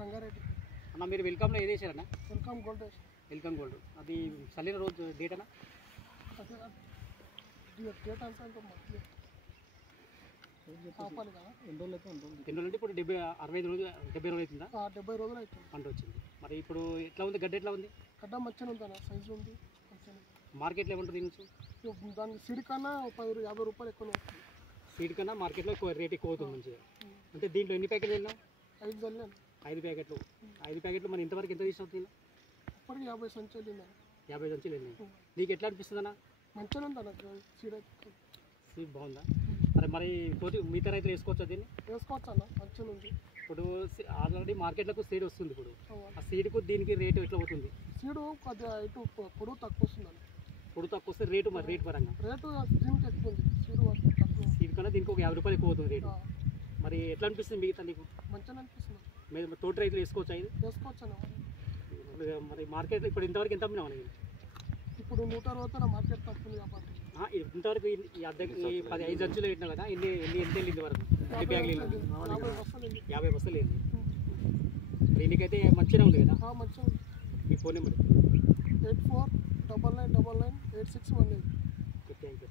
రంగారెడ్డి. అన్న మీరు వెల్కమ్లో ఏది వేసారన్న? Welcome gold. Welcome gold. అది చల్లిన రోజు డేట్ అన్న? డేట్ అంతా ఆపాలి కదా. ఎన్ని రోజులు అయితే ఎన్ని రోజులు? ఇప్పుడు 65 రోజులు 70 రోజులు అవుతుందా? 70 రోజులు అవుతుంది పంట వచ్చింది. మరి ఇప్పుడు ఎట్లా ఉంది గడ్డ? ఎట్లా ఉంది గడ్డ? మంచిగా ఉందన్న, సైజు ఉంది మంచిగా. మార్కెట్లో ఏముంటుంది దీనికి? దాని సీడ్ కన్నా 50 రూపాయలు ఎక్కువ వస్తుంది. సీడ్ కన్నా మార్కెట్లో ఎక్కువ రేట్ ఎక్కువ అవుతుంది మంచిగా. అంటే దీంట్లో ఎన్ని ప్యాకెట్లు వెళ్ళినావు? 5 చల్లాను. 5 ప్యాకెట్లు. 5 ప్యాకెట్లు మరి ఇంతవరకు ఎంత తీసుకొస్తుంది? ఇప్పటికి 50 సంచులు వెళ్ళింది. 50 సంచులు వెళ్ళినాయి. నీకు ఎట్లా అనిపిస్తుంది అన్న? మంచిగా ఉంది అన్న, సీడ్ సీడ్ బాగుందా? మరి తోటి మిగతా రైతులు వేసుకోవచ్చా దీన్ని? వేసుకోవచ్చు అన్న, మంచిగా ఉంది. ఇప్పుడు ఆల్రెడీ మార్కెట్లకు సీడ్ వస్తుంది. ఇప్పుడు ఆ సీడ్కు దీనికి రేటు ఎట్లా అవుతుంది? సీడు కొద్దిగా ఇటు పొడుగు తక్కువ వస్తుంది అన్న. పొడుగు తక్కువ వస్తే రేటు, మరి రేటు పరంగా రేటు దీనికి ఎక్కువ ఉంది. సీడ్ కన్నా దీనికి ఒక 50 రూపాయలు ఎక్కువ అవుతుంది రేటు. మరి ఎట్లా అనిపిస్తుంది మిగతా నీకు? మంచిగా అనిపిస్తుంది. మీరు తోటి రైతులు వేసుకోవచ్చా ఇది? వేసుకోవచ్చు అన్న. మరి మార్కెట్లో ఇప్పుడు ఇంతవరకు ఎంత అమ్మినావు అనేది? ఇప్పుడు 160 మార్కెట్ తక్కువ కాబట్టి ఇంతవరకు ఈ 5 సంచులు పెట్టినా కదా, ఎంత వెళ్ళింది వరకు? 50 బ్యాగులు 50 బస్తాలు వెళ్ళింది. దీనికైతే మంచిగా ఉంది కదా? మంచిగా ఉంది. మీ ఫోన్ నెంబర్? 8499998618. Thank you.